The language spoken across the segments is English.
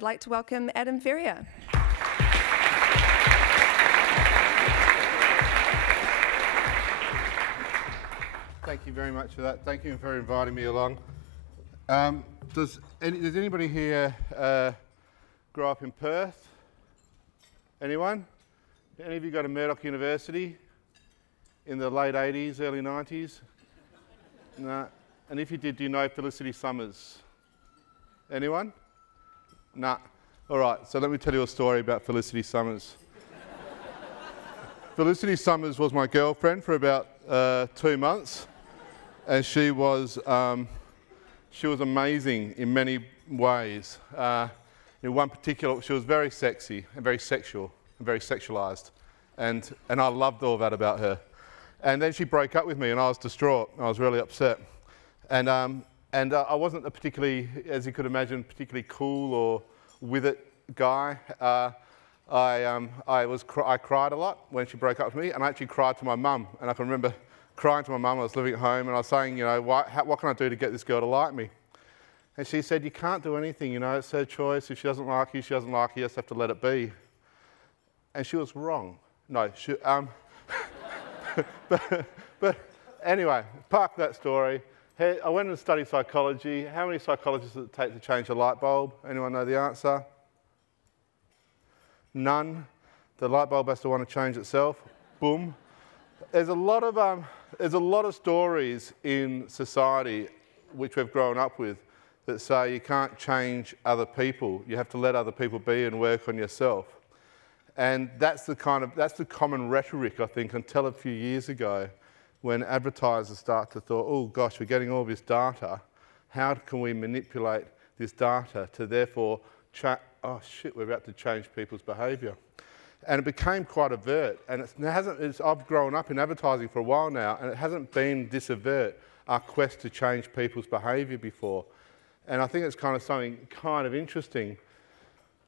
I'd like to welcome Adam Ferrier. Thank you very much for that. Thank you for inviting me along. Does anybody here grow up in Perth? Anyone? Any of you go to Murdoch University in the late 80s, early 90s? No. And if you did, do you know Felicity Summers? Anyone? Nah. All right, so let me tell you a story about Felicity Summers. Felicity Summers was my girlfriend for about 2 months, and she was amazing in many ways. In one particular, she was very sexy and very sexual and very sexualised, and I loved all that about her. And then she broke up with me, and I was distraught. I was really upset, and I wasn't a particularly, as you could imagine, particularly cool or with it guy. I cried a lot when she broke up with me, and I actually cried to my mum. And I can remember crying to my mum. I was living at home, and I was saying, you know, what can I do to get this girl to like me? And she said, you can't do anything, you know, it's her choice. If she doesn't like you, she doesn't like you. You just have to let it be. And she was wrong. No, but anyway, park that story. Hey, I went and studied psychology. How many psychologists does it take to change a light bulb? Anyone know the answer? None. The light bulb has to want to change itself. Boom. There's a lot of stories in society which we've grown up with that say you can't change other people. You have to let other people be and work on yourself. And that's the common rhetoric, I think, until a few years ago, when advertisers start to thought, oh gosh, we're getting all this data. How can we manipulate this data to therefore oh shit, we're about to change people's behaviour? And it became quite overt. And I've grown up in advertising for a while now, and it hasn't been this overt, our quest to change people's behaviour before. And I think it's kind of something kind of interesting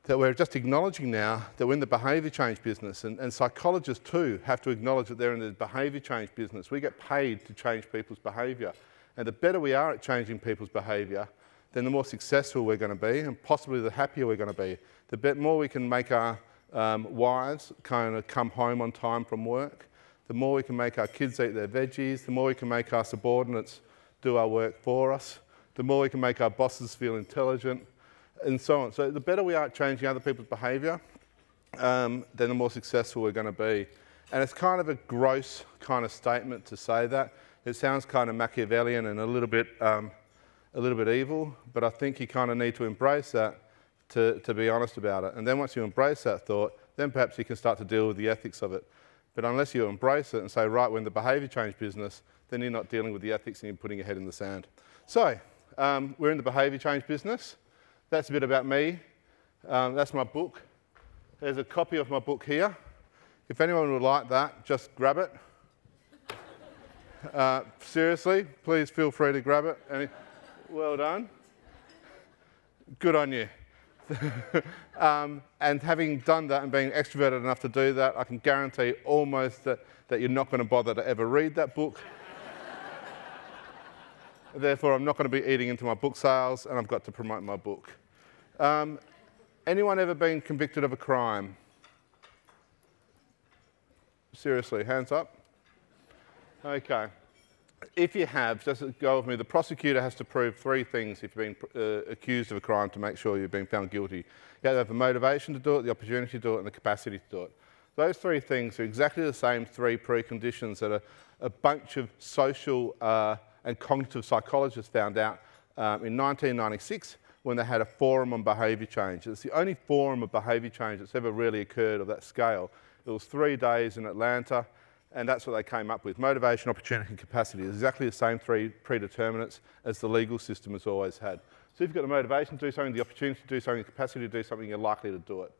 that we're just acknowledging now that we're in the behaviour change business, and psychologists too have to acknowledge that they're in the behaviour change business. We get paid to change people's behaviour, and the better we are at changing people's behaviour, then the more successful we're going to be, and possibly the happier we're going to be. The more we can make our wives kind of come home on time from work, the more we can make our kids eat their veggies, the more we can make our subordinates do our work for us, the more we can make our bosses feel intelligent, and so on. So the better we are at changing other people's behaviour, then the more successful we're going to be. And it's kind of a gross kind of statement to say that. It sounds kind of Machiavellian and a little bit evil, but I think you kind of need to embrace that to be honest about it. And then once you embrace that thought, then perhaps you can start to deal with the ethics of it. But unless you embrace it and say, right, we're in the behaviour change business, then you're not dealing with the ethics and you're putting your head in the sand. So, we're in the behaviour change business. That's a bit about me. That's my book. There's a copy of my book here. If anyone would like that, just grab it. Seriously, please feel free to grab it. Well done. Good on you. And having done that and being extroverted enough to do that, I can guarantee almost that you're not going to bother to ever read that book. Therefore, I'm not going to be eating into my book sales, and I've got to promote my book. Anyone ever been convicted of a crime? Seriously, hands up. Okay. If you have, just go with me, the prosecutor has to prove 3 things if you've been accused of a crime to make sure you've been found guilty. You have to have the motivation to do it, the opportunity to do it, and the capacity to do it. Those 3 things are exactly the same 3 preconditions that a bunch of social and cognitive psychologists found out in 1996 when they had a forum on behaviour change. It's the only forum of behaviour change that's ever really occurred of that scale. It was 3 days in Atlanta, and that's what they came up with. Motivation, opportunity, and capacity. It's exactly the same 3 predeterminants as the legal system has always had. So if you've got the motivation to do something, the opportunity to do something, the capacity to do something, you're likely to do it.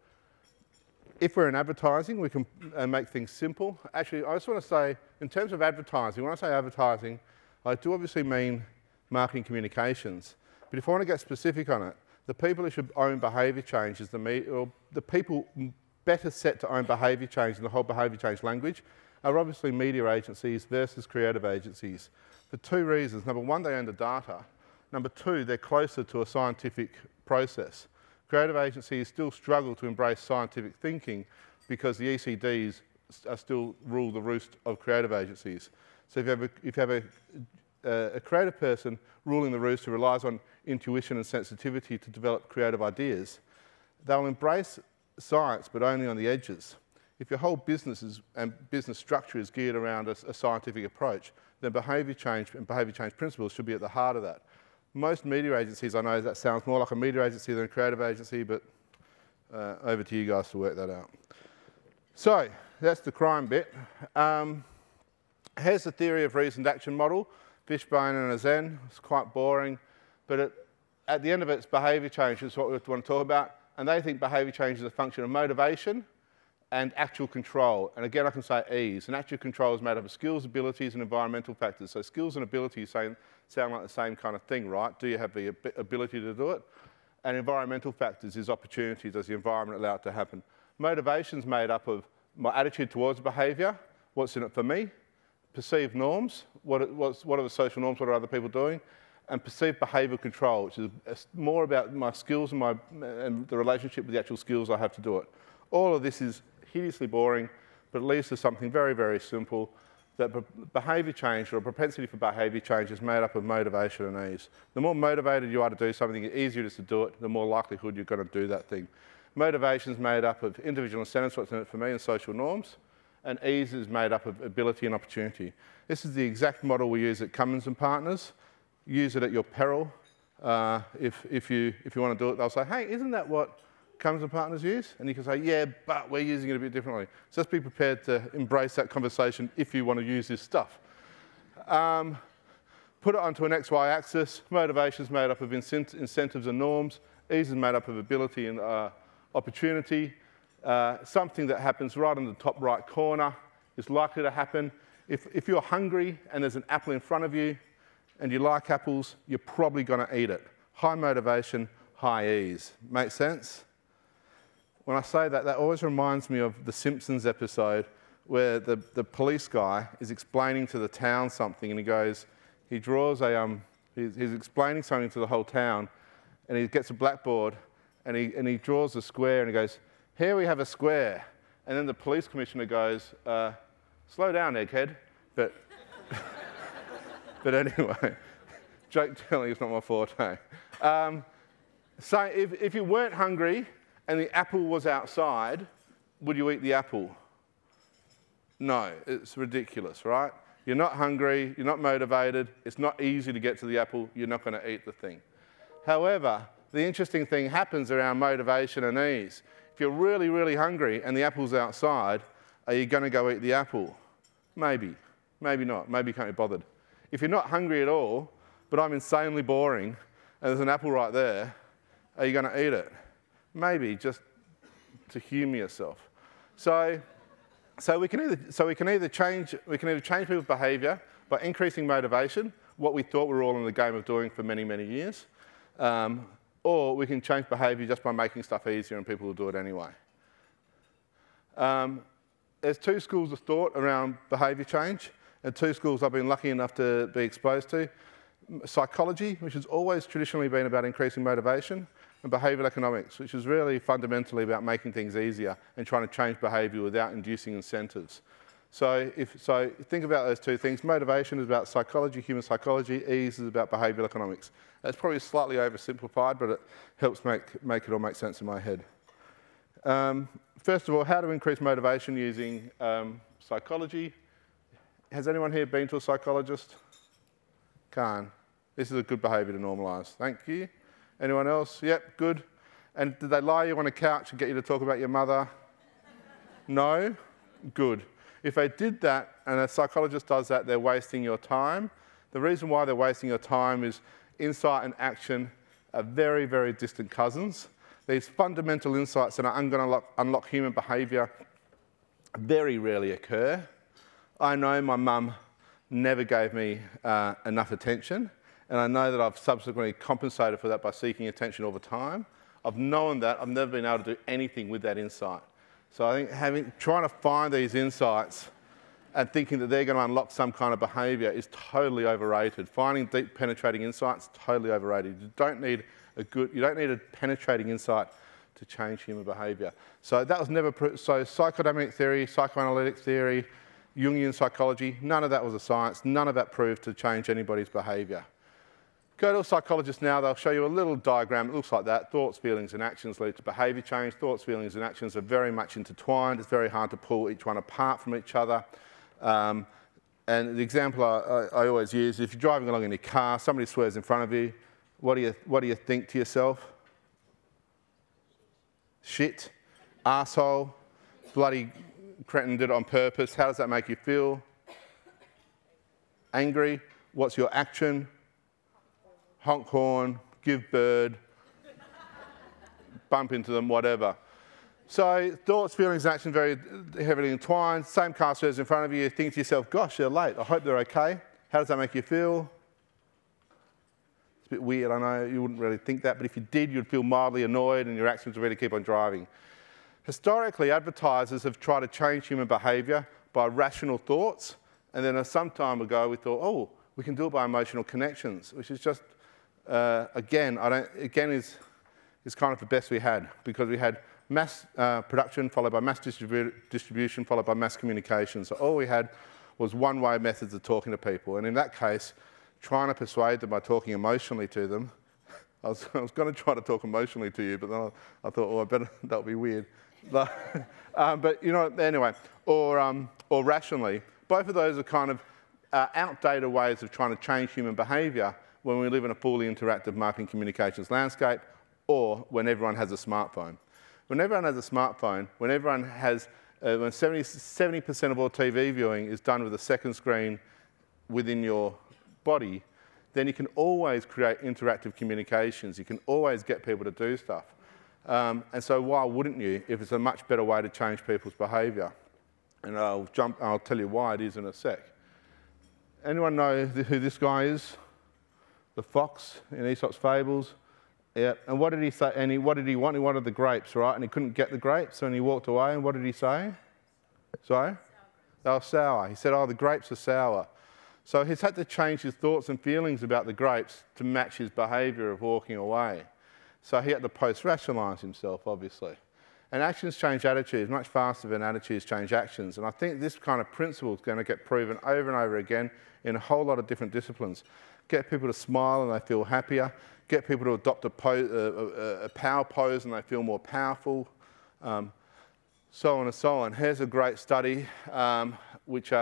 If we're in advertising, we can make things simple. Actually, I just want to say, in terms of advertising, when I say advertising, I do obviously mean marketing communications. But if I want to get specific on it, the people who should own behaviour change is the people better set to own behaviour change in the whole behaviour change language are obviously media agencies versus creative agencies. For 2 reasons. Number 1, they own the data. Number 2, they're closer to a scientific process. creative agencies still struggle to embrace scientific thinking because the ECDs are still rule the roost of creative agencies. So if you have a creative person ruling the roost who relies on intuition and sensitivity to develop creative ideas, they'll embrace science, but only on the edges. If your whole business and business structure is geared around a scientific approach, then behaviour change and behaviour change principles should be at the heart of that. Most media agencies, I know that sounds more like a media agency than a creative agency, but over to you guys to work that out. So, that's the crime bit. Here's the theory of reasoned action model, fishbone and a zen. It's quite boring, but at the end of it, it's behaviour change is what we want to talk about, and they think behaviour change is a function of motivation and actual control. And again, I can say ease. And actual control is made up of skills, abilities, and environmental factors. So skills and abilities sound like the same kind of thing, right? Do you have the ability to do it? And environmental factors is opportunity. Does the environment allow it to happen? Motivation's made up of my attitude towards behaviour, what's in it for me, perceived norms, what are the social norms, what are other people doing, and perceived behavioural control, which is more about my skills and the relationship with the actual skills I have to do it. All of this is hideously boring, but it leads to something very, very simple, that behaviour change or a propensity for behaviour change is made up of motivation and ease. The more motivated you are to do something, the easier it is to do it, the more likelihood you're going to do that thing. Motivation is made up of individual incentives, what's in it for me, and social norms, and ease is made up of ability and opportunity. This is the exact model we use at Cummins & Partners. Use it at your peril. If you want to do it, they'll say, hey, isn't that what Cummins & Partners use? And you can say, yeah, but we're using it a bit differently. So just be prepared to embrace that conversation if you want to use this stuff. Put it onto an XY axis. Motivation is made up of incentives and norms. Ease is made up of ability and opportunity. Something that happens right in the top right corner is likely to happen. If you're hungry and there's an apple in front of you and you like apples, you're probably going to eat it. High motivation, high ease. Make sense? When I say that, that always reminds me of the Simpsons episode where the police guy is explaining to the town something, and he draws he's explaining something to the whole town, and he gets a blackboard, and he draws a square, and he goes, here we have a square. And then the police commissioner goes, slow down, egghead. But, but anyway, joke telling is not my forte. So if you weren't hungry and the apple was outside, would you eat the apple? No, it's ridiculous, right? You're not hungry, you're not motivated, it's not easy to get to the apple, you're not going to eat the thing. However, the interesting thing happens around motivation and ease. If you're really, really hungry and the apple's outside, are you going to go eat the apple? Maybe. Maybe not. Maybe you can't be bothered. If you're not hungry at all, but I'm insanely boring, and there's an apple right there, are you going to eat it? Maybe, just to humour yourself. So we can either change people's behaviour by increasing motivation, what we thought we were all in the game of doing for many, many years, or we can change behaviour just by making stuff easier and people will do it anyway. There's two schools of thought around behaviour change, and two schools I've been lucky enough to be exposed to. Psychology, which has always traditionally been about increasing motivation, and behavioural economics, which is really fundamentally about making things easier and trying to change behaviour without inducing incentives. So think about those two things. Motivation is about psychology, human psychology. Ease is about behavioural economics. That's probably slightly oversimplified, but it helps make it all make sense in my head. First of all, how to increase motivation using psychology. Has anyone here been to a psychologist? Can't. This is a good behaviour to normalise. Thank you. Anyone else? Yep, good. And did they lie you on a couch and get you to talk about your mother? No? Good. If they did that and a psychologist does that, they're wasting your time. The reason why they're wasting your time is insight and action are very, very distant cousins. These fundamental insights that are going to unlock human behaviour very rarely occur. I know my mum never gave me enough attention, and I know that I've subsequently compensated for that by seeking attention all the time. I've known that. I've never been able to do anything with that insight. So I think trying to find these insights and thinking that they're going to unlock some kind of behaviour is totally overrated. Finding deep, penetrating insights, totally overrated. You don't need you don't need a penetrating insight to change human behaviour. So that was never, so psychodynamic theory, psychoanalytic theory, Jungian psychology, none of that was a science, none of that proved to change anybody's behaviour. Go to a psychologist now, they'll show you a little diagram, it looks like that. Thoughts, feelings and actions lead to behaviour change. Thoughts, feelings and actions are very much intertwined. It's very hard to pull each one apart from each other. And the example I always use, if you're driving along in your car, somebody swears in front of you, what do you think to yourself? Shit, arsehole, bloody cretin did it on purpose. How does that make you feel? Angry. What's your action? Honk horn, give bird, bump into them, whatever. So thoughts, feelings, and action very heavily entwined. Same car swears in front of you. Think to yourself, gosh, they're late. I hope they're okay. How does that make you feel? It's a bit weird, I know. You wouldn't really think that, but if you did, you'd feel mildly annoyed and your actions would really keep on driving. Historically, advertisers have tried to change human behaviour by rational thoughts, and then some time ago we thought, oh, we can do it by emotional connections, which is just, again is kind of the best we had, because we had mass production followed by mass distribution followed by mass communication. So all we had was one-way methods of talking to people, and in that case, trying to persuade them by talking emotionally to them. I was going to try to talk emotionally to you, but then I thought, oh, I better, that would be weird. But you know, anyway, or rationally. Both of those are kind of outdated ways of trying to change human behaviour when we live in a fully interactive marketing communications landscape, or when everyone has a smartphone. When everyone has a smartphone, when everyone has, when 70% of all TV viewing is done with a second screen within your body, then you can always create interactive communications. You can always get people to do stuff. And so why wouldn't you, if it's a much better way to change people's behaviour? And I'll tell you why it is in a sec. Anyone know who this guy is? The fox in Aesop's Fables. Yeah. And what did he say? And what did he want? He wanted the grapes, right? And he couldn't get the grapes, and he walked away. And what did he say? Sorry? They were sour. He said, oh, the grapes are sour. So he's had to change his thoughts and feelings about the grapes to match his behaviour of walking away. So he had to post-rationalise himself, obviously. And actions change attitudes much faster than attitudes change actions. And I think this kind of principle is going to get proven over and over again in a whole lot of different disciplines. Get people to smile and they feel happier. Get people to adopt a power pose and they feel more powerful. So on and so on. Here's a great study which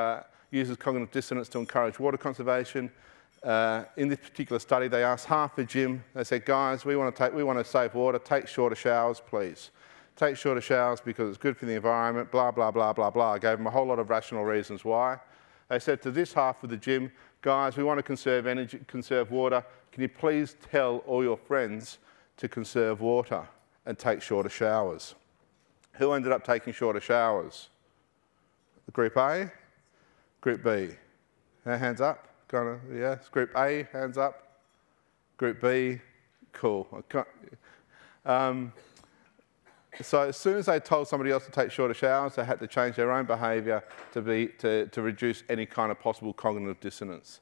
uses cognitive dissonance to encourage water conservation. In this particular study, they asked half the gym. They said, guys, we want to save water. Take shorter showers, please. Take shorter showers because it's good for the environment, blah, blah, blah, blah, blah. I gave them a whole lot of rational reasons why. They said to this half of the gym, guys, we want to conserve energy, conserve water. Can you please tell all your friends to conserve water and take shorter showers? Who ended up taking shorter showers? Group A? Group B? Hands up? Kind of, yeah. Group A, hands up. Group B, cool. So as soon as they told somebody else to take shorter showers, they had to change their own behaviour to reduce any kind of possible cognitive dissonance.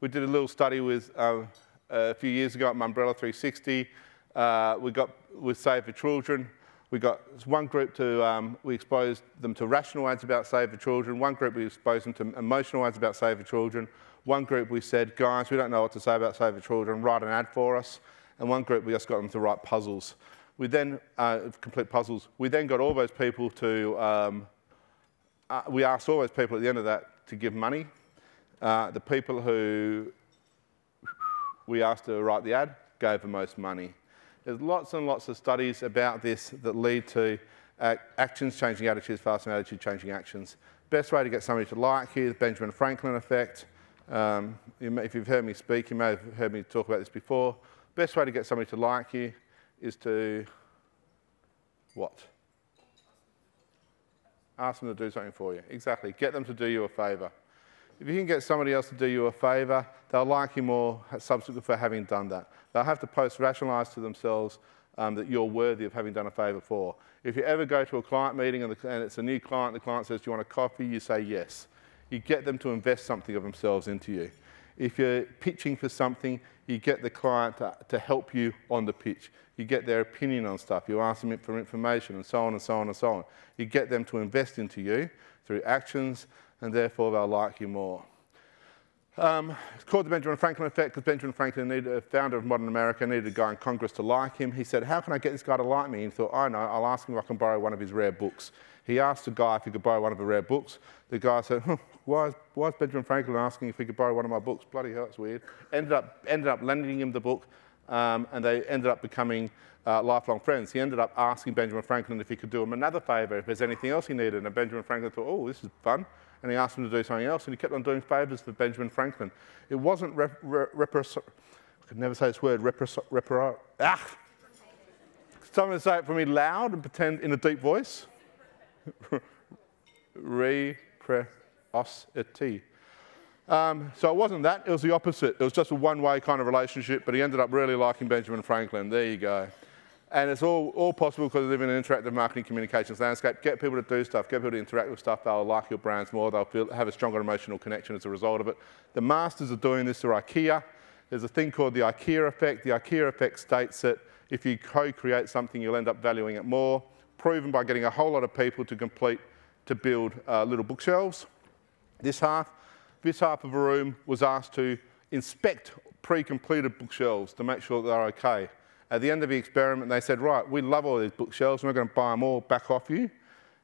We did a little study with a few years ago at Umbrella 360. We Save the Children. We got one group we exposed them to rational ads about Save the Children. One group we exposed them to emotional ads about Save the Children. One group we said, guys, we don't know what to say about Save the Children, write an ad for us. And one group we just got them to write puzzles. We then, complete puzzles. We then got all those people to, we asked all those people at the end of that to give money. The people who we asked to write the ad gave the most money. There's lots and lots of studies about this that lead to actions changing attitudes faster than attitude changing actions. Best way to get somebody to like you, the Benjamin Franklin effect. If you've heard me speak, you may have heard me talk about this before. Best way to get somebody to like you is to what? Ask them to do something for you. Exactly. Get them to do you a favour. If you can get somebody else to do you a favour, they'll like you more subsequently for having done that. They'll have to post-rationalise to themselves that you're worthy of having done a favour for. If you ever go to a client meeting and it's a new client, the client says, do you want a coffee? You say yes. You get them to invest something of themselves into you. If you're pitching for something, You get the client to help you on the pitch. You get their opinion on stuff. You ask them for information and so on and so on and so on. You get them to invest into you through actions, and therefore they'll like you more. It's called the Benjamin Franklin effect because Benjamin Franklin, the founder of modern America, needed a guy in Congress to like him. He said, how can I get this guy to like me? And he thought, I know, I'll ask him if I can borrow one of his rare books. He asked the guy if he could borrow one of the rare books. The guy said, why is Benjamin Franklin asking if he could borrow one of my books? Bloody hell, it's weird. Ended up lending him the book, and they ended up becoming lifelong friends. He ended up asking Benjamin Franklin if he could do him another favour, if there's anything else he needed. And Benjamin Franklin thought, oh, this is fun. And he asked him to do something else, and he kept on doing favours for Benjamin Franklin. It wasn't I could never say this word, Someone say it for me loud and pretend in a deep voice. Reciprocity. So it wasn't that, it was the opposite. It was just a one-way kind of relationship, but he ended up really liking Benjamin Franklin. There you go. And it's all possible because we live in an interactive marketing communications landscape. Get people to do stuff, get people to interact with stuff, they'll like your brands more, they'll have a stronger emotional connection as a result of it. The masters of doing this are IKEA. There's a thing called the IKEA effect. The IKEA effect states that if you co-create something, you'll end up valuing it more. Proven by getting a whole lot of people to build little bookshelves. This half of a room was asked to inspect pre-completed bookshelves to make sure that they're okay. At the end of the experiment, they said, right, we love all these bookshelves, and we're going to buy them all back off you.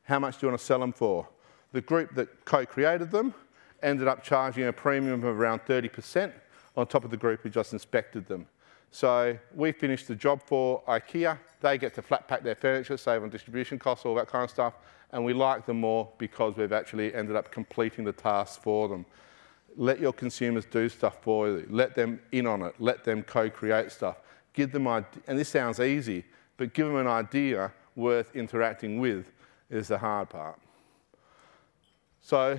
How much do you want to sell them for? The group that co-created them ended up charging a premium of around 30% on top of the group who just inspected them. So we finished the job for IKEA. They get to flat pack their furniture, save on distribution costs, all that kind of stuff, and we like them more because we've actually ended up completing the task for them. Let your consumers do stuff for you. Let them in on it. Let them co-create stuff. Give them, and this sounds easy, but give them an idea worth interacting with is the hard part. So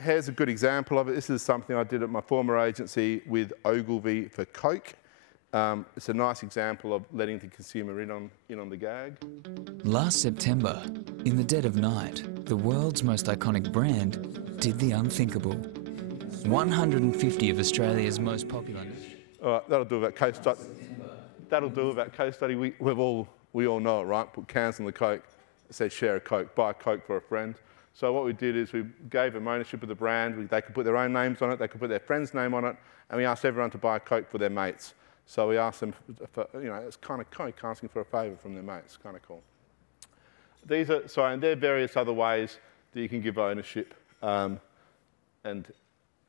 here's a good example of it. This is something I did at my former agency with Ogilvy for Coke. It's a nice example of letting the consumer in on the gag. Last September, in the dead of night, the world's most iconic brand did the unthinkable. 150 of Australia's most popular... All right, that'll do about case study. That'll do about case study. We all know it, right? Put cans on the Coke. It says share a Coke, buy a Coke for a friend. So what we did is we gave them ownership of the brand. They could put their own names on it. They could put their friend's name on it. And we asked everyone to buy a Coke for their mates. So we asked them for, it's kind of Coke asking for a favour from their mates. Kind of cool. And there are various other ways that you can give ownership. And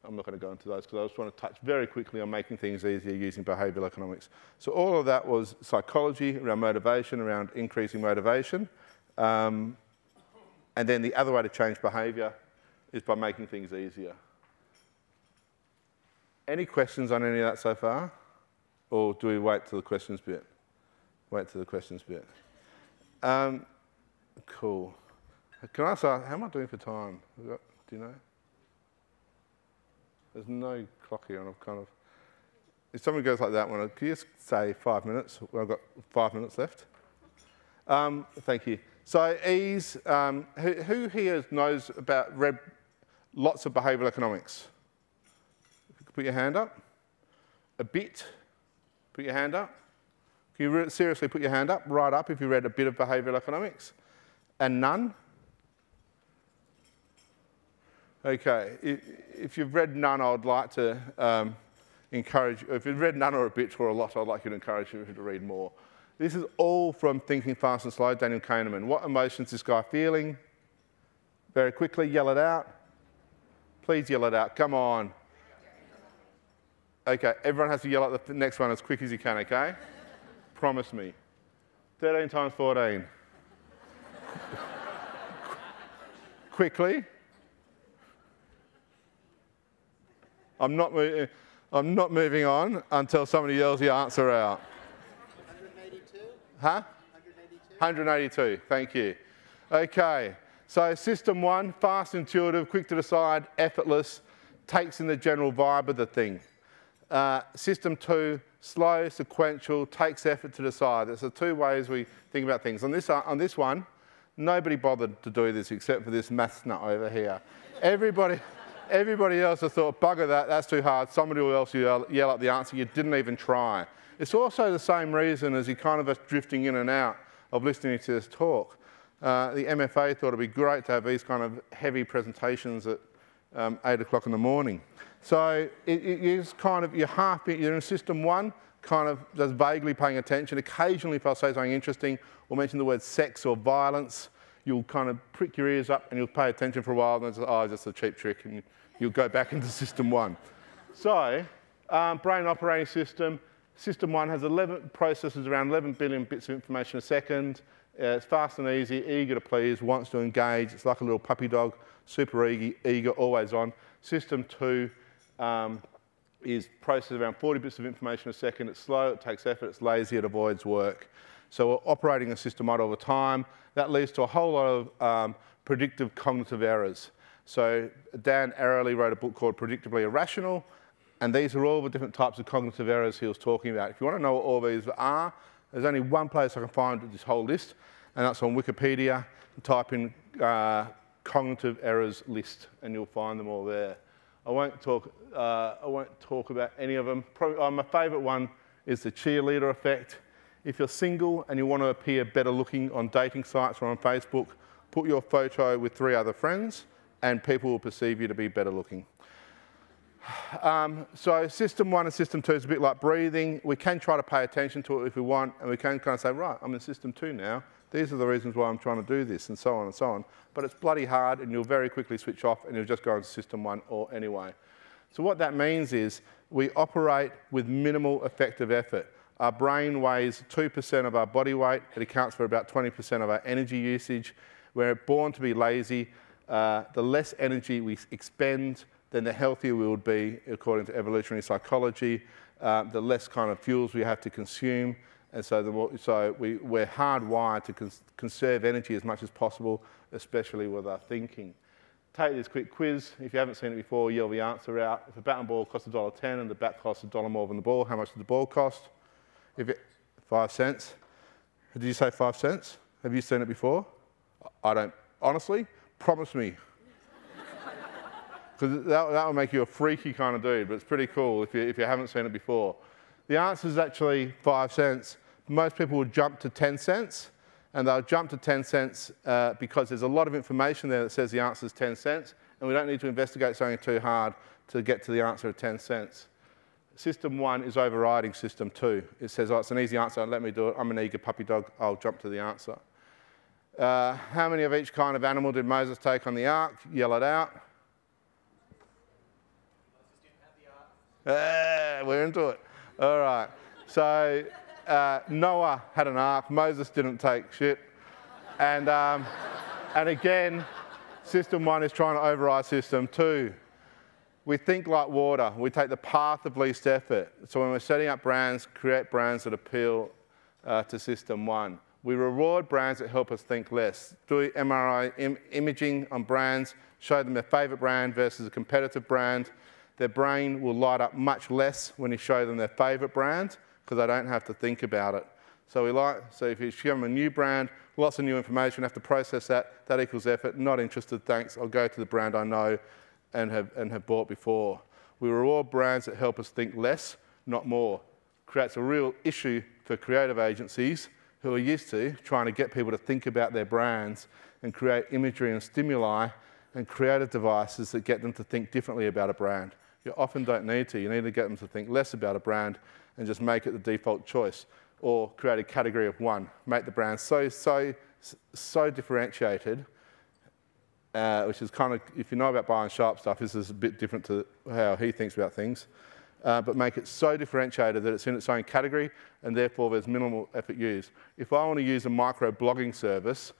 I'm not going to go into those because I just want to touch very quickly on making things easier using behavioural economics. So all of that was psychology around motivation, around increasing motivation. And then the other way to change behaviour is by making things easier. Any questions on any of that so far? Or do we wait till the questions bit? Wait till the questions bit. Cool. Can I ask, how am I doing for time? Do you know? There's no clock here, and I've kind of... If someone goes like that one, can you just say 5 minutes? Well, I've got 5 minutes left. Thank you. So ease, who here knows about, read lots of behavioural economics? Put your hand up. A bit. Put your hand up. Can you seriously put your hand up? Right up if you read a bit of behavioural economics. And none? Okay. If you've read none, I would like to encourage you. If you've read none or a bit or a lot, I'd like you to encourage you to read more. This is all from Thinking Fast and Slow, Daniel Kahneman. What emotions is this guy feeling? Very quickly, yell it out. Please yell it out. Come on. Okay, everyone has to yell out the next one as quick as you can, okay? Promise me. 13 times 14. Quickly. I'm not moving on until somebody yells the answer out. 182? Huh? 182. 182, thank you. Okay, so system one, fast, intuitive, quick to decide, effortless, takes in the general vibe of the thing. System two, slow, sequential, takes effort to decide. There's the two ways we think about things. On this one, nobody bothered to do this except for this maths nut over here. Everybody Everybody else has thought, bugger that, that's too hard. Somebody else will yell out the answer. You didn't even try. It's also the same reason as you kind of are drifting in and out of listening to this talk. The MFA thought it'd be great to have these kind of heavy presentations at 8 o'clock in the morning. So it is kind of, you're in system one, kind of just vaguely paying attention. Occasionally, if I say something interesting or mention the word sex or violence, you'll kind of prick your ears up and you'll pay attention for a while, and then it's, oh, just a cheap trick, and you'll go back into system one. So, brain operating system. System one has processes around 11 billion bits of information a second. It's fast and easy, eager to please, wants to engage. It's like a little puppy dog, super eager, always on. System two is processes around 40 bits of information a second. It's slow, it takes effort, it's lazy, it avoids work. So we're operating a system one all the time. That leads to a whole lot of predictive cognitive errors. So Dan Ariely wrote a book called Predictably Irrational, and these are all the different types of cognitive errors he was talking about. If you want to know what all these are, there's only one place I can find this whole list, and that's on Wikipedia. Type in cognitive errors list, and you'll find them all there. I won't talk about any of them. Probably, my favourite one is the cheerleader effect. If you're single and you want to appear better looking on dating sites or on Facebook, put your photo with 3 other friends, and people will perceive you to be better looking. So system one and system two is a bit like breathing. We can try to pay attention to it if we want, and we can kind of say, right, I'm in system two now. These are the reasons why I'm trying to do this, and so on and so on. But it's bloody hard, and you'll very quickly switch off, and you'll just go into system one or anyway. So what that means is we operate with minimal effective effort. Our brain weighs 2% of our body weight. It accounts for about 20% of our energy usage. We're born to be lazy. The less energy we expend, then the healthier we would be, according to evolutionary psychology. The less kind of fuels we have to consume. And so, we're hardwired to conserve energy as much as possible, especially with our thinking. Take this quick quiz. If you haven't seen it before, yell the answer out. If a bat and ball costs $1.10 and the bat costs $1 more than the ball, how much does the ball cost? 5 cents. Did you say 5 cents? Have you seen it before? I don't. Honestly, promise me. Because that will make you a freaky kind of dude, but it's pretty cool if you haven't seen it before. The answer is actually 5 cents. Most people will jump to 10 cents, and they'll jump to 10 cents because there's a lot of information there that says the answer is 10 cents, and we don't need to investigate something too hard to get to the answer of 10 cents. System one is overriding system two. It says, oh, it's an easy answer, let me do it. I'm an eager puppy dog, I'll jump to the answer. How many of each kind of animal did Moses take on the ark? Yell it out. We're into it. All right. So Noah had an ark. Moses didn't take shit. And again, system one is trying to override system two. We think like water. We take the path of least effort. So when we're setting up brands, create brands that appeal to system one. We reward brands that help us think less. Do MRI imaging on brands, show them their favourite brand versus a competitive brand. Their brain will light up much less when you show them their favourite brand because they don't have to think about it. So if you show them a new brand, lots of new information, have to process that. That equals effort. Not interested, thanks. I'll go to the brand I know and have bought before. We reward brands that help us think less, not more. Creates a real issue for creative agencies who are used to trying to get people to think about their brands and create imagery and stimuli and creative devices that get them to think differently about a brand. You often don't need to. You need to get them to think less about a brand and just make it the default choice, or create a category of one. Make the brand so differentiated, which is kind of, if you know about buying sharp stuff, this is a bit different to how he thinks about things. But make it so differentiated that it's in its own category and therefore there's minimal effort used. If I want to use a micro blogging service,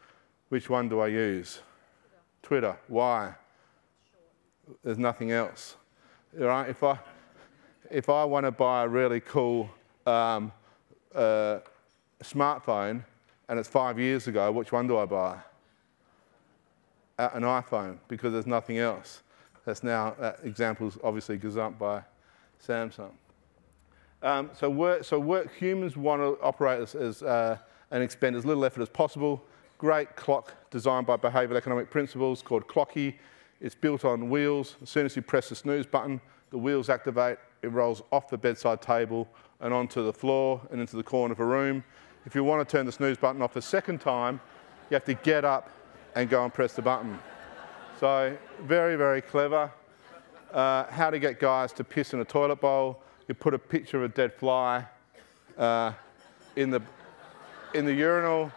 which one do I use? Twitter. Why? There's nothing else. Right? If I want to buy a really cool smartphone and it's 5 years ago, which one do I buy? An iPhone, because there's nothing else. That example's obviously gazumped by Samsung. Humans want to operate and expend as little effort as possible. Great clock designed by behavioural economic principles called Clocky It's built on wheels. As soon as you press the snooze button, the wheels activate, it rolls off the bedside table and onto the floor and into the corner of a room. If you want to turn the snooze button off a second time, you have to get up and go and press the button. So very, very clever. How to get guys to piss in a toilet bowl. You put a picture of a dead fly in the urinal,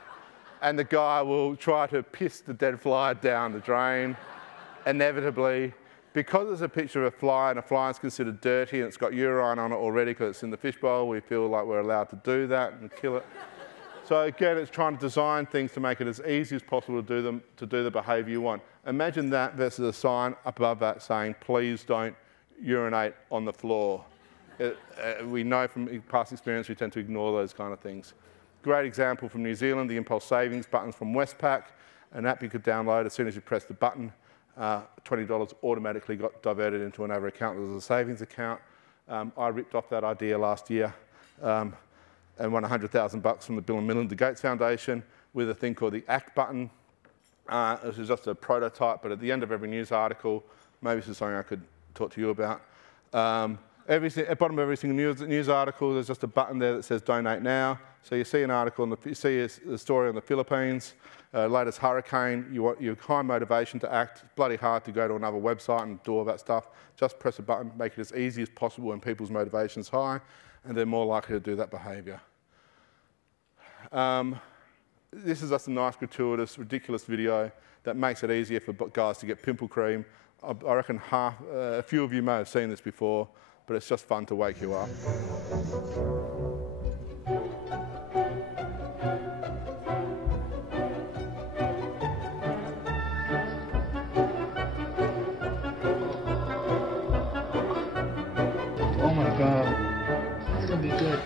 and the guy will try to piss the dead fly down the drain. Inevitably, because it's a picture of a fly and a fly is considered dirty and it's got urine on it already because it's in the fishbowl, we feel like we're allowed to do that and kill it. So again, it's trying to design things to make it as easy as possible to do the behaviour you want. Imagine that versus a sign up above that saying, please don't urinate on the floor. We know from past experience we tend to ignore those kind of things. Great example from New Zealand, the Impulse Savings buttons from Westpac, an app you could download as soon as you press the button. $20 automatically got diverted into another account that was a savings account. I ripped off that idea last year and won $100,000 from the Bill and Melinda Gates Foundation with a thing called the ACT button. This is just a prototype, but at the end of every news article, maybe this is something I could talk to you about. At the bottom of every single news article, there's just a button there that says donate now. So you see an article, you see a story on the Philippines, latest hurricane, you want your high motivation to act. It's bloody hard to go to another website and do all that stuff. Just press a button, make it as easy as possible when people's motivation's high, and they're more likely to do that behaviour. This is just a nice, gratuitous, ridiculous video that makes it easier for guys to get pimple cream. I reckon a few of you may have seen this before, but it's just fun to wake you up. Oh my God, it's gonna be good.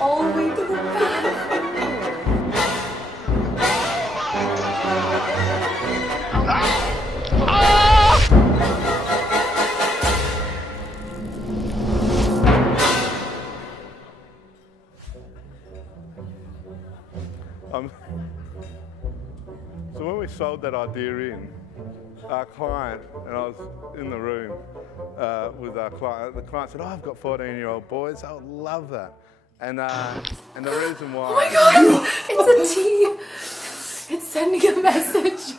All the way to the back. So when we sold that idea in, our client, and I was in the room with our client, the client said, oh, I've got 14-year-old boys, I would love that. And the reason why... Oh my God, it's a T. It's sending a message.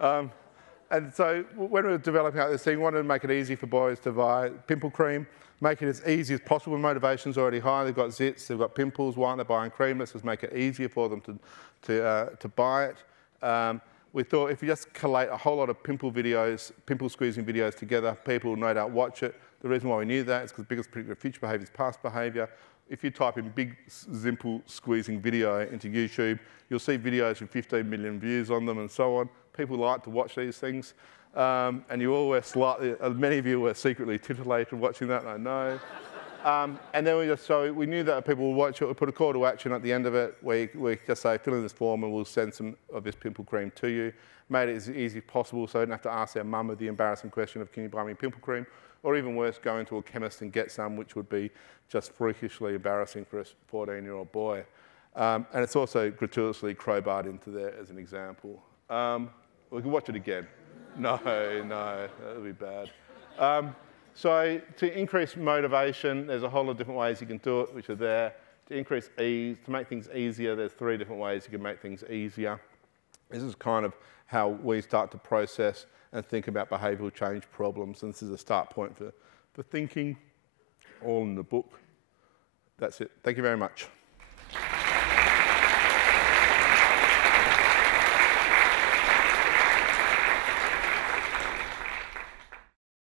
And so when we were developing out this thing, we wanted to make it easy for boys to buy pimple cream, make it as easy as possible. Motivation's already high, they've got zits, they've got pimples, why aren't they buying cream? Let's just make it easier for them to buy it. We thought if you just collate a whole lot of pimple squeezing videos together, people will no doubt watch it. The reason why we knew that is because the biggest predictor of future behaviour is past behaviour. If you type in big simple squeezing video into YouTube, you'll see videos with 15 million views on them and so on. People like to watch these things. And you all were many of you were secretly titillated watching that, I know. And then we knew that people would watch it. We put a call to action at the end of it. We just say, fill in this form and we'll send some of this pimple cream to you. Made it as easy as possible so they didn't have to ask their mum the embarrassing question of, can you buy me pimple cream? Or even worse, go into a chemist and get some, which would be just freakishly embarrassing for a 14-year-old boy. And it's also gratuitously crowbarred into there as an example. We can watch it again. No, that would be bad. So to increase motivation, there's a whole lot of different ways you can do it, which are there. To increase ease, to make things easier, there's 3 different ways you can make things easier. This is kind of how we start to process and think about behavioural change problems. And this is a start point for thinking, all in the book. That's it. Thank you very much.